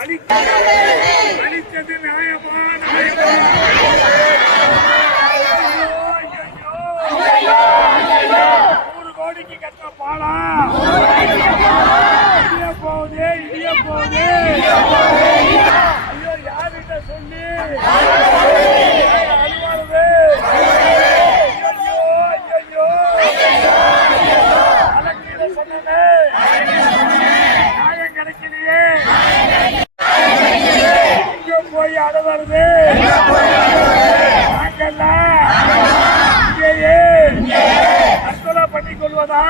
அளித்தது நியாயமா நியாயமா நூறு கோடிக்கு கட்ட பாலா? போகுது இடிய போகுது. ஐயோ யார்கிட்ட சொல்லி? கொள்வதா